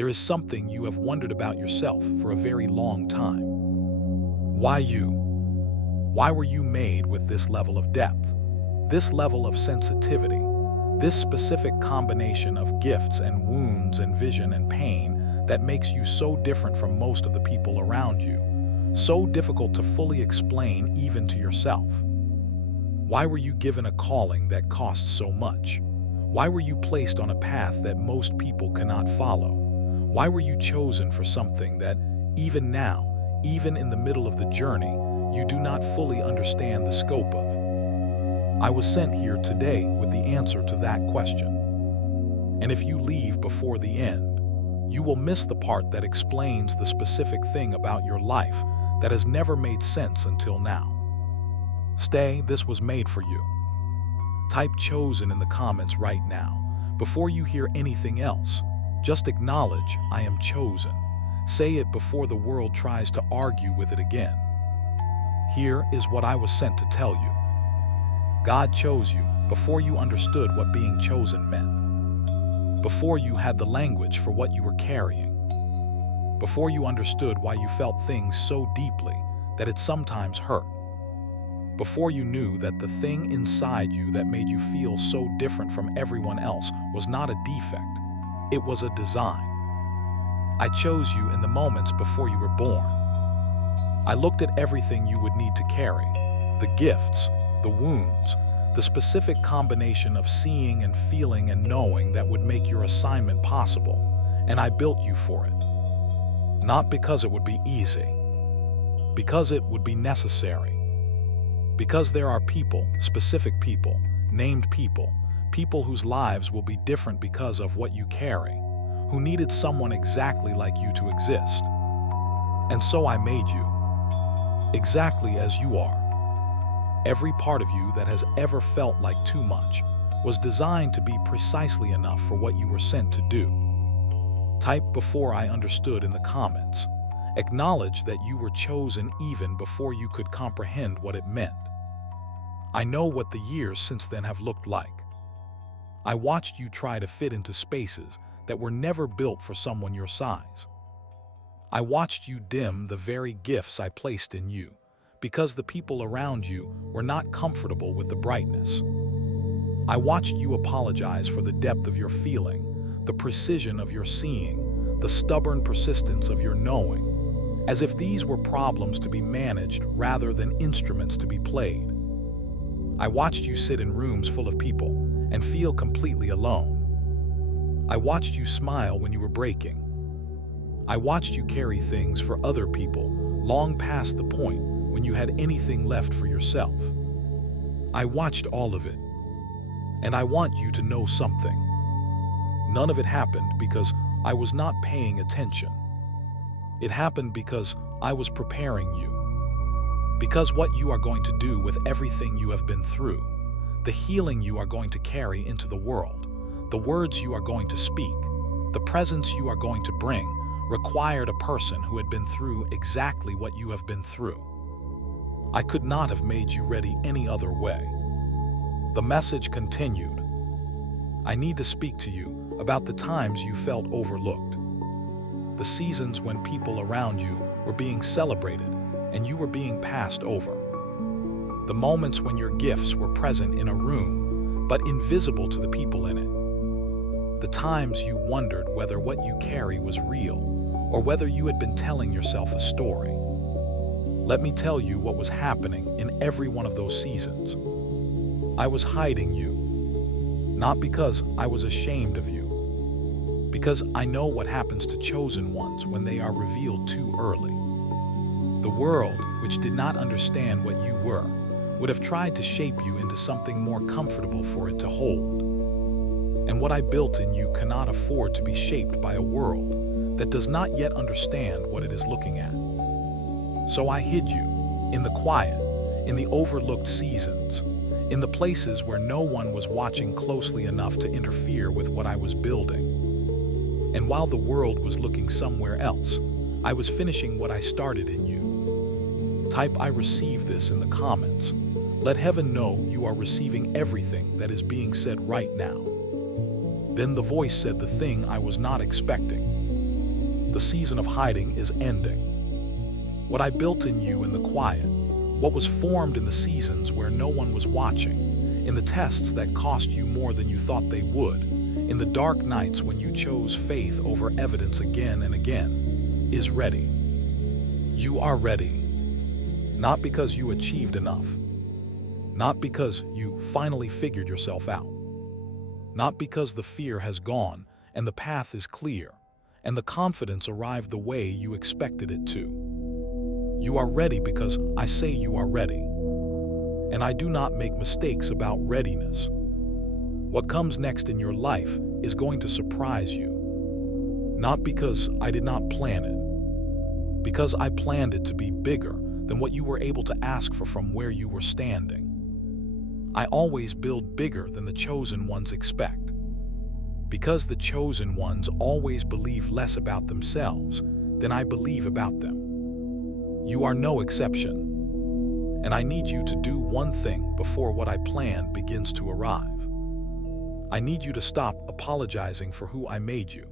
there is something you have wondered about yourself for a very long time. Why you? Why were you made with this level of depth, this level of sensitivity, this specific combination of gifts and wounds and vision and pain that makes you so different from most of the people around you, so difficult to fully explain even to yourself? Why were you given a calling that costs so much? Why were you placed on a path that most people cannot follow? Why were you chosen for something that, even now, even in the middle of the journey, you do not fully understand the scope of? I was sent here today with the answer to that question. And if you leave before the end, you will miss the part that explains the specific thing about your life that has never made sense until now. Stay, this was made for you. Type chosen in the comments right now. Before you hear anything else, just acknowledge I am chosen. Say it before the world tries to argue with it again. Here is what I was sent to tell you. God chose you before you understood what being chosen meant. Before you had the language for what you were carrying. Before you understood why you felt things so deeply that it sometimes hurt. Before you knew that the thing inside you that made you feel so different from everyone else was not a defect, it was a design. I chose you in the moments before you were born. I looked at everything you would need to carry, the gifts, the wounds, the specific combination of seeing and feeling and knowing that would make your assignment possible, and I built you for it. Not because it would be easy, because it would be necessary. Because there are people, specific people, named people, people whose lives will be different because of what you carry, who needed someone exactly like you to exist. And so I made you, exactly as you are. Every part of you that has ever felt like too much was designed to be precisely enough for what you were sent to do. Type before I understood in the comments. Acknowledge that you were chosen even before you could comprehend what it meant. I know what the years since then have looked like. I watched you try to fit into spaces that were never built for someone your size. I watched you dim the very gifts I placed in you because the people around you were not comfortable with the brightness. I watched you apologize for the depth of your feeling, the precision of your seeing, the stubborn persistence of your knowing, as if these were problems to be managed rather than instruments to be played. I watched you sit in rooms full of people and feel completely alone. I watched you smile when you were breaking. I watched you carry things for other people long past the point when you had anything left for yourself. I watched all of it. And I want you to know something. None of it happened because I was not paying attention. It happened because I was preparing you. Because what you are going to do with everything you have been through, the healing you are going to carry into the world, the words you are going to speak, the presence you are going to bring, required a person who had been through exactly what you have been through. I could not have made you ready any other way. The message continued. I need to speak to you about the times you felt overlooked. The seasons when people around you were being celebrated and you were being passed over. The moments when your gifts were present in a room, but invisible to the people in it. The times you wondered whether what you carry was real, or whether you had been telling yourself a story. Let me tell you what was happening in every one of those seasons. I was hiding you, not because I was ashamed of you, because I know what happens to chosen ones when they are revealed too early. The world, which did not understand what you were, would have tried to shape you into something more comfortable for it to hold. And what I built in you cannot afford to be shaped by a world that does not yet understand what it is looking at. So I hid you, in the quiet, in the overlooked seasons, in the places where no one was watching closely enough to interfere with what I was building. And while the world was looking somewhere else, I was finishing what I started in you. Type I receive this in the comments. Let heaven know you are receiving everything that is being said right now. Then the voice said the thing I was not expecting. The season of hiding is ending. What I built in you in the quiet, what was formed in the seasons where no one was watching, in the tests that cost you more than you thought they would, in the dark nights when you chose faith over evidence again and again, is ready. You are ready. Not because you achieved enough. Not because you finally figured yourself out. Not because the fear has gone and the path is clear, and the confidence arrived the way you expected it to. You are ready because I say you are ready. And I do not make mistakes about readiness. What comes next in your life is going to surprise you. Not because I did not plan it, because I planned it to be bigger than what you were able to ask for from where you were standing. I always build bigger than the chosen ones expect. Because the chosen ones always believe less about themselves than I believe about them. You are no exception. And I need you to do one thing before what I planned begins to arrive. I need you to stop apologizing for who I made you.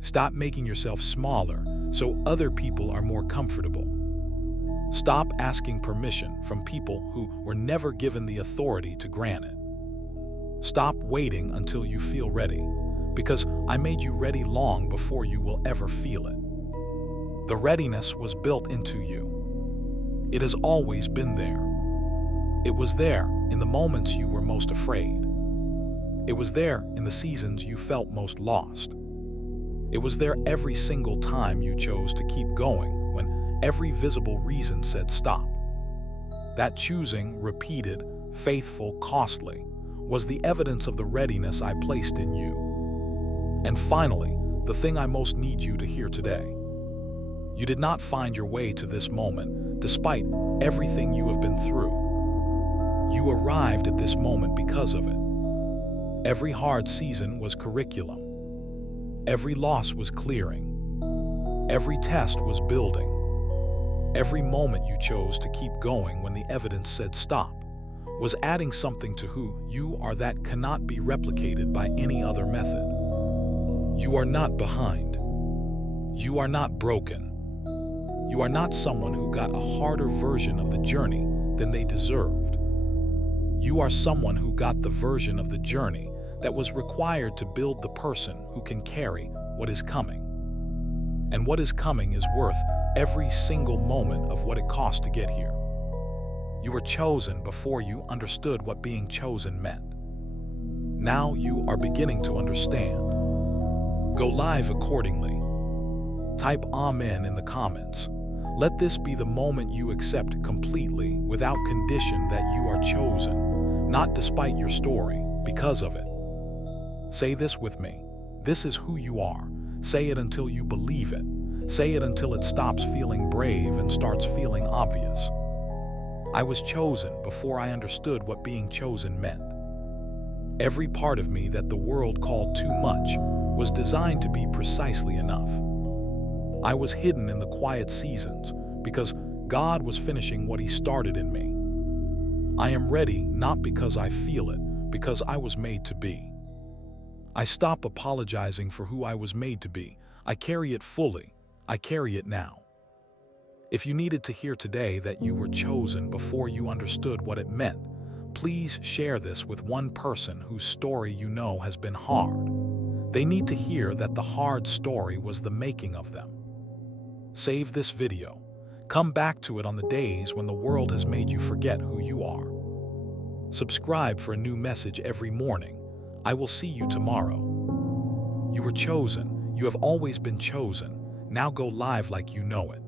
Stop making yourself smaller so other people are more comfortable. Stop asking permission from people who were never given the authority to grant it. Stop waiting until you feel ready, because I made you ready long before you will ever feel it. The readiness was built into you. It has always been there. It was there in the moments you were most afraid. It was there in the seasons you felt most lost. It was there every single time you chose to keep going when every visible reason said stop. That choosing, repeated, faithful, costly, was the evidence of the readiness I placed in you. And finally, the thing I most need you to hear today. You did not find your way to this moment, despite everything you have been through. You arrived at this moment because of it. Every hard season was curriculum. Every loss was clearing. Every test was building. Every moment you chose to keep going when the evidence said stop was adding something to who you are that cannot be replicated by any other method. You are not behind. You are not broken. You are not someone who got a harder version of the journey than they deserved. You are someone who got the version of the journey that was required to build the person who can carry what is coming. And what is coming is worth every single moment of what it cost to get here. You were chosen before you understood what being chosen meant. Now you are beginning to understand. Go live accordingly. Type Amen in the comments. Let this be the moment you accept completely without condition that you are chosen, not despite your story, because of it. Say this with me. This is who you are. Say it until you believe it. Say it until it stops feeling brave and starts feeling obvious. I was chosen before I understood what being chosen meant. Every part of me that the world called too much was designed to be precisely enough. I was hidden in the quiet seasons because God was finishing what He started in me. I am ready not because I feel it, because I was made to be. I stop apologizing for who I was made to be. I carry it fully. I carry it now. If you needed to hear today that you were chosen before you understood what it meant, please share this with one person whose story you know has been hard. They need to hear that the hard story was the making of them. Save this video. Come back to it on the days when the world has made you forget who you are. Subscribe for a new message every morning. I will see you tomorrow. You were chosen. You have always been chosen. Now go live like you know it.